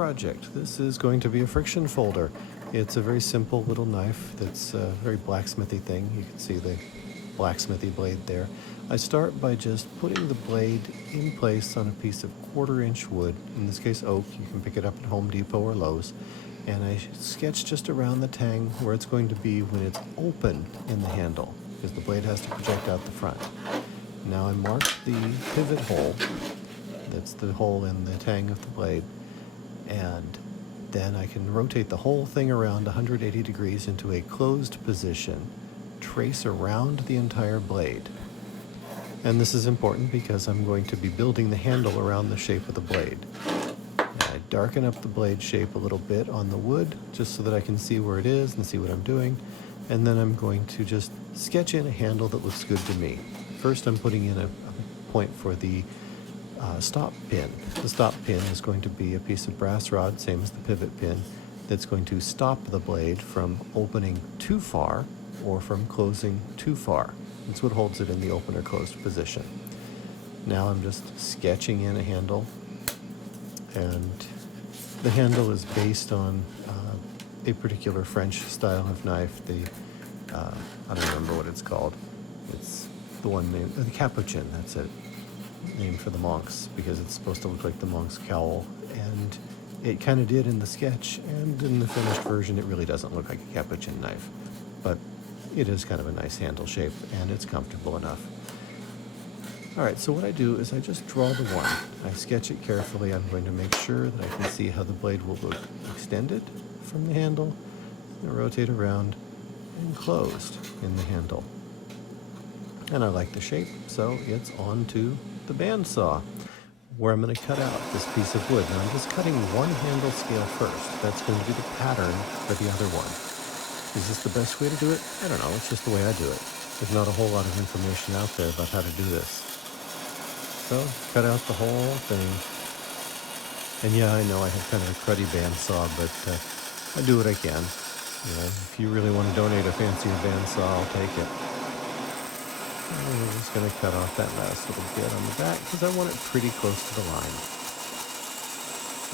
project. This is going to be a friction folder. It's a very simple little knife that's a very blacksmithy thing. You can see the blacksmithy blade there. I start by just putting the blade in place on a piece of 1/4-inch wood, in this case oak. You can pick it up at Home Depot or Lowe's. And I sketch just around the tang where it's going to be when it's open in the handle, because the blade has to project out the front. Now I mark the pivot hole, that's the hole in the tang of the blade, and then I can rotate the whole thing around 180 degrees into a closed position, trace around the entire blade. And this is important because I'm going to be building the handle around the shape of the blade. I darken up the blade shape a little bit on the wood just so that I can see where it is and see what I'm doing. And then I'm going to just sketch in a handle that looks good to me. First, I'm putting in a point for the stop pin. The stop pin is going to be a piece of brass rod, same as the pivot pin, that's going to stop the blade from opening too far or from closing too far. That's what holds it in the open or closed position. Now I'm just sketching in a handle, and the handle is based on a particular French style of knife. I don't remember what it's called. It's the one named the capuchin. That's it, named for the monks, because it's supposed to look like the monk's cowl. And it kind of did in the sketch, and in the finished version it really doesn't look like a capuchin knife, but it is kind of a nice handle shape and it's comfortable enough. Alright, so what I do is I just draw the one. I sketch it carefully. I'm going to make sure that I can see how the blade will look extended from the handle, and rotate around, and closed in the handle. And I like the shape, so it's on to the bandsaw, where I'm going to cut out this piece of wood. Now I'm just cutting one handle scale first. That's going to be the pattern for the other one. Is this the best way to do it? I don't know, it's just the way I do it. There's not a whole lot of information out there about how to do this. So, cut out the whole thing. And yeah, I know I have kind of a cruddy bandsaw, but I do what I can. You know, if you really want to donate a fancier bandsaw, I'll take it. And I'm just going to cut off that last little bit on the back because I want it pretty close to the line.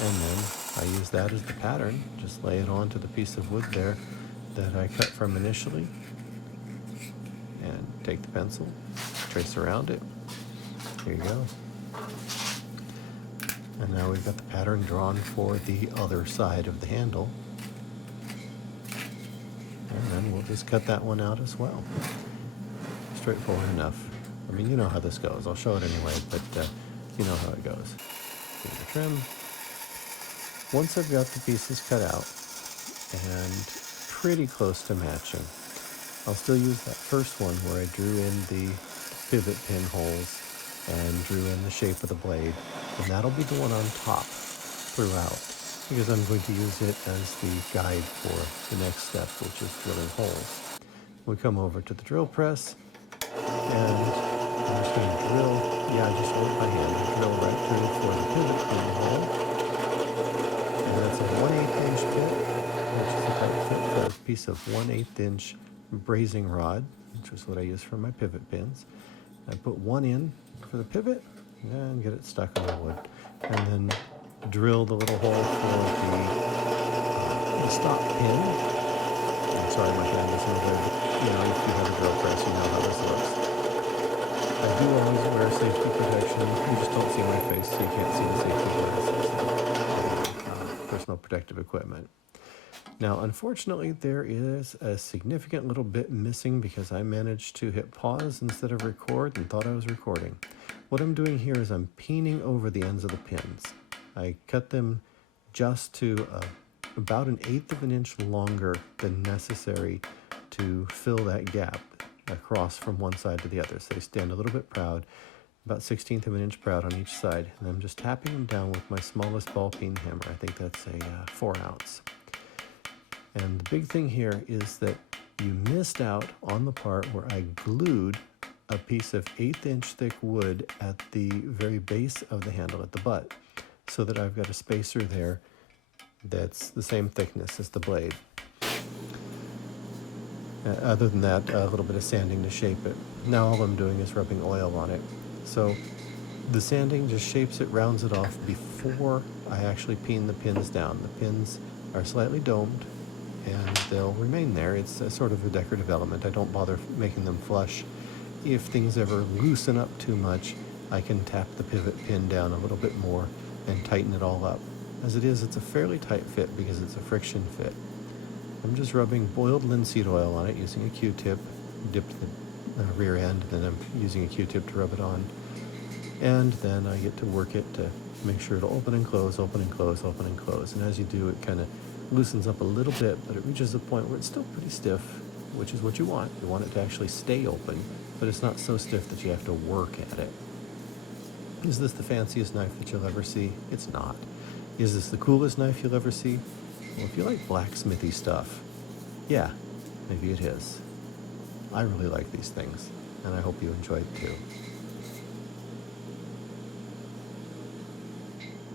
And then I use that as the pattern. Just lay it onto the piece of wood there that I cut from initially. And take the pencil, trace around it. Here you go. And now we've got the pattern drawn for the other side of the handle. And then we'll just cut that one out as well. Straightforward enough. I mean, you know how this goes. I'll show it anyway, but you know how it goes. Give it a trim. Once I've got the pieces cut out and pretty close to matching, I'll still use that first one where I drew in the pivot pin holes and drew in the shape of the blade, and that'll be the one on top throughout, because I'm going to use it as the guide for the next step, which is drilling holes. We come over to the drill press, and I'm just going to drill, just hold it by hand, drill right through for the pivot pin hole, and that's a 1/8 inch bit, which is a tight fit for a piece of 1/8 inch brazing rod, which is what I use for my pivot pins. I put one in for the pivot and get it stuck on the wood, and then drill the little hole for the stop pin. I'm sorry, my hand is over there, but you know, if you have a drill press, you know how this looks. I do always wear safety protection. You just don't see my face, so you can't see the safety glasses. Personal protective equipment. Now, unfortunately, there is a significant little bit missing because I managed to hit pause instead of record and thought I was recording. What I'm doing here is I'm peening over the ends of the pins. I cut them just to about 1/8 of an inch longer than necessary to fill that gap across from one side to the other. So they stand a little bit proud, about 1/16 of an inch proud on each side. And I'm just tapping them down with my smallest ball peen hammer. I think that's a 4 ounce. And the big thing here is that you missed out on the part where I glued a piece of 1/8 inch thick wood at the very base of the handle, at the butt, so that I've got a spacer there that's the same thickness as the blade. Other than that, a little bit of sanding to shape it. Now all I'm doing is rubbing oil on it. So The sanding just shapes it, rounds it off before I actually peen the pins down. The pins are slightly domed and they'll remain there. It's a sort of a decorative element. I don't bother making them flush. If things ever loosen up too much, I can tap the pivot pin down a little bit more and tighten it all up. As it is, it's a fairly tight fit because it's a friction fit. I'm just rubbing boiled linseed oil on it using a Q-tip, dipped the rear end, then I'm using a Q-tip to rub it on. And then I get to work it to make sure it'll open and close, open and close, open and close. And as you do, it kind of loosens up a little bit, but it reaches a point where it's still pretty stiff, which is what you want. You want it to actually stay open, but it's not so stiff that you have to work at it. Is this the fanciest knife that you'll ever see? It's not. Is this the coolest knife you'll ever see? Well, if you like blacksmithy stuff, yeah, maybe it is. I really like these things, and I hope you enjoyed too.